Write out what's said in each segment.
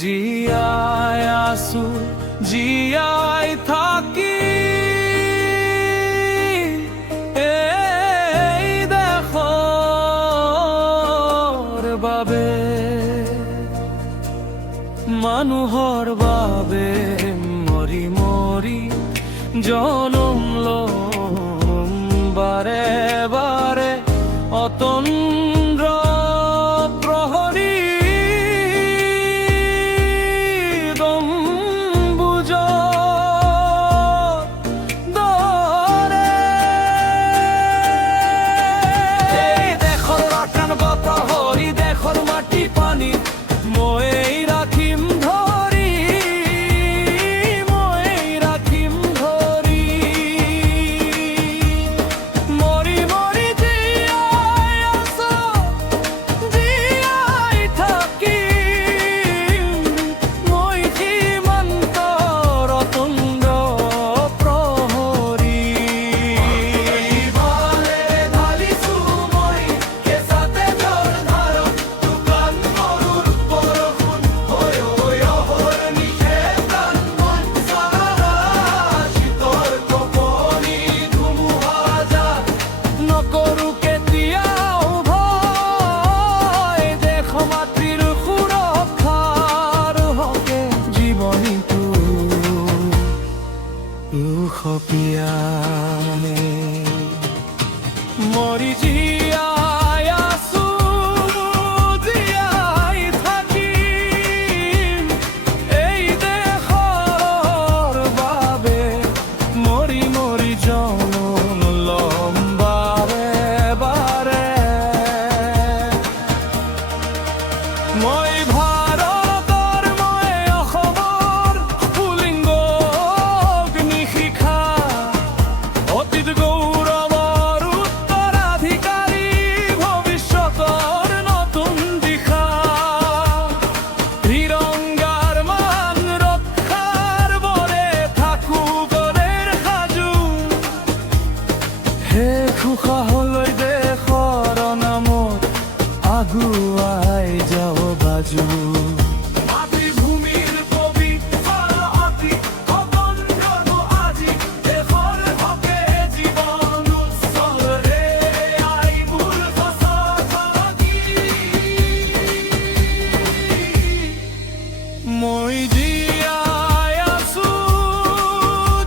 জীয়াই আছো জীয়াই থাকি এই দেশৰ বাবে মানুহৰ বাবে মৰি মৰি জনম লম বাৰে বাৰে অতন্দ্ৰ প্ৰহৰী গম্বুজৰ দৰে এই দেশৰ ৰাখান প্ৰহৰী দেশৰ মাটি পানী মই ৰাখিম ধৰি মই ৰাখিম ধৰি মৰি মৰি জীয়াই আছো জীয়াই থাকিম মই সীমান্তৰ অতন্দ্ৰ প্ৰহৰী বাৰে ঢালিছো মই কেঁচাতে জল ধাৰক দোকান মৰুৰ বৰষুণ হৈ হৈ অহৰ নিশে প্ৰাণ মন চাৰা শীতৰ কপনি ধুমুহাজাক নকৰো কেতিয়াও ভয় দেশ মাতৃৰ সুৰক্ষাৰ হকে জীৱনীটো উখপিয়াই মৰি জীয়াই আছো জীয়াই থাকিম এই দেশৰ বাবে মৰি মৰি জনম লম বাৰে বাৰে মই ভাৰতৰ মই অসমৰ পুলিংগ অগ্নিশিখা অতীত গৌৰৱৰ উত্তৰাধিকাৰী ভৱিষ্যতৰ নতুন দিশা ত্ৰিৰংগাৰ মান ৰক্ষাৰ বৰে থাকো গৰেৰ সাজু শেষ উশাহলৈ দেশৰ নামত আগুৱাই যাওঁ বাজু মাতৃভূমিৰ পবিত্ৰ অতি খগন আজি দেশৰ হকে জীৱন উৎসৰে আইবোৰ সঁচাকি মই জীয়াই আছো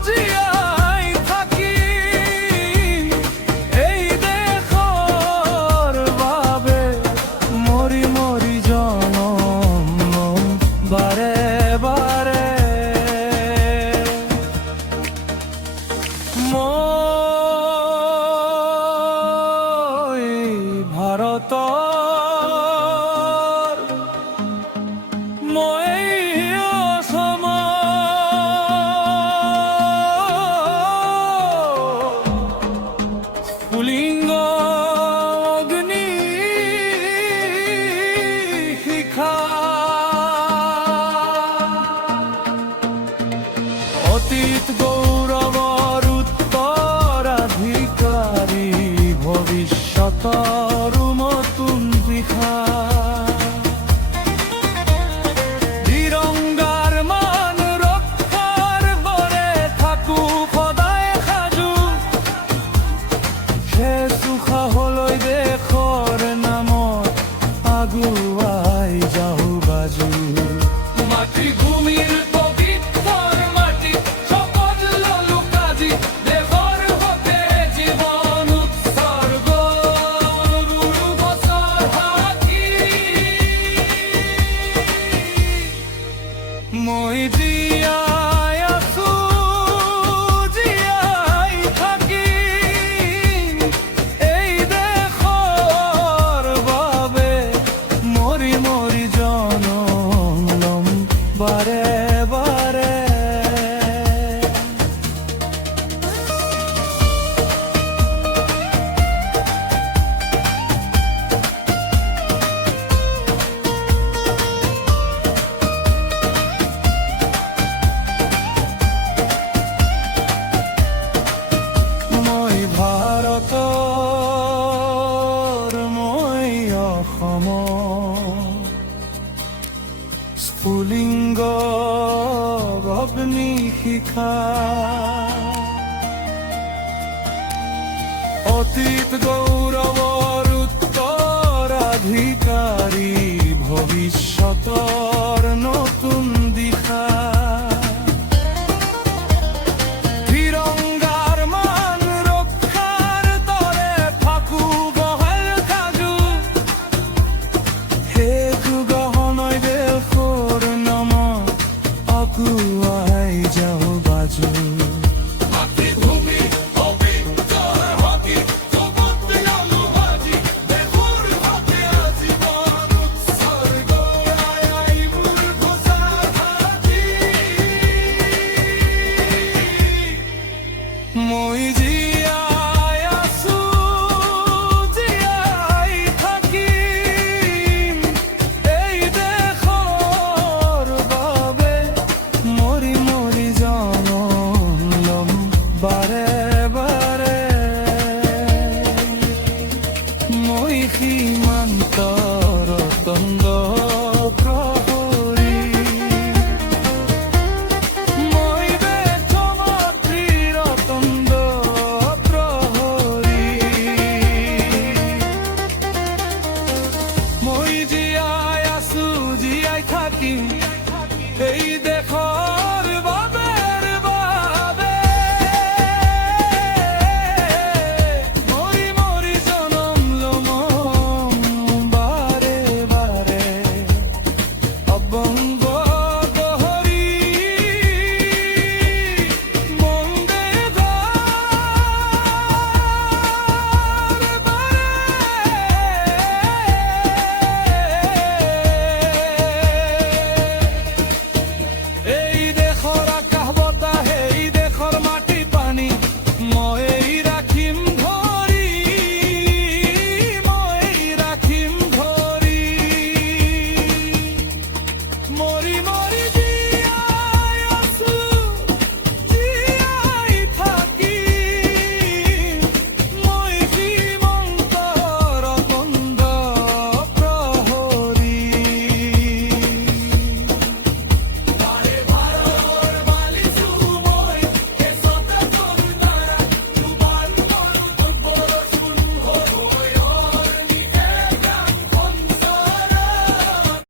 জীয়াই থাকি এই দেশৰ বাবে মৰি মৰি জনম লম বাৰে বাৰে মই ভাৰতৰ মই অসমৰ পুলিংগ অগ্নিশিখা অতীত গৌৰৱৰ উত্তৰাধিকাৰী ভৱিষ্যতৰ নতুন দিশা ত্ৰিৰংগাৰ মান ৰক্ষাৰ বৰে থাকো সদায় সাজু শেষ উশাহলৈ দেশৰ নামত আগুৱাই যাওঁ বাজু মাতৃভূমিৰ পবিত্ৰ মাটি শপত ললো কাজি দেশৰ হকে জীৱন উৎসৰ্গ গুৰু বছৰ সাক্ষী মই জীয়াই আছো জীয়াই থাকিম এই দেশৰ বাবে মৰি মৰি জনম লম বাৰে বাৰে পুলিঙ্গ অগ্নিশিখা অতীত গৌরৱৰ উত্তৰাধিকাৰী ভৱিষ্যতৰ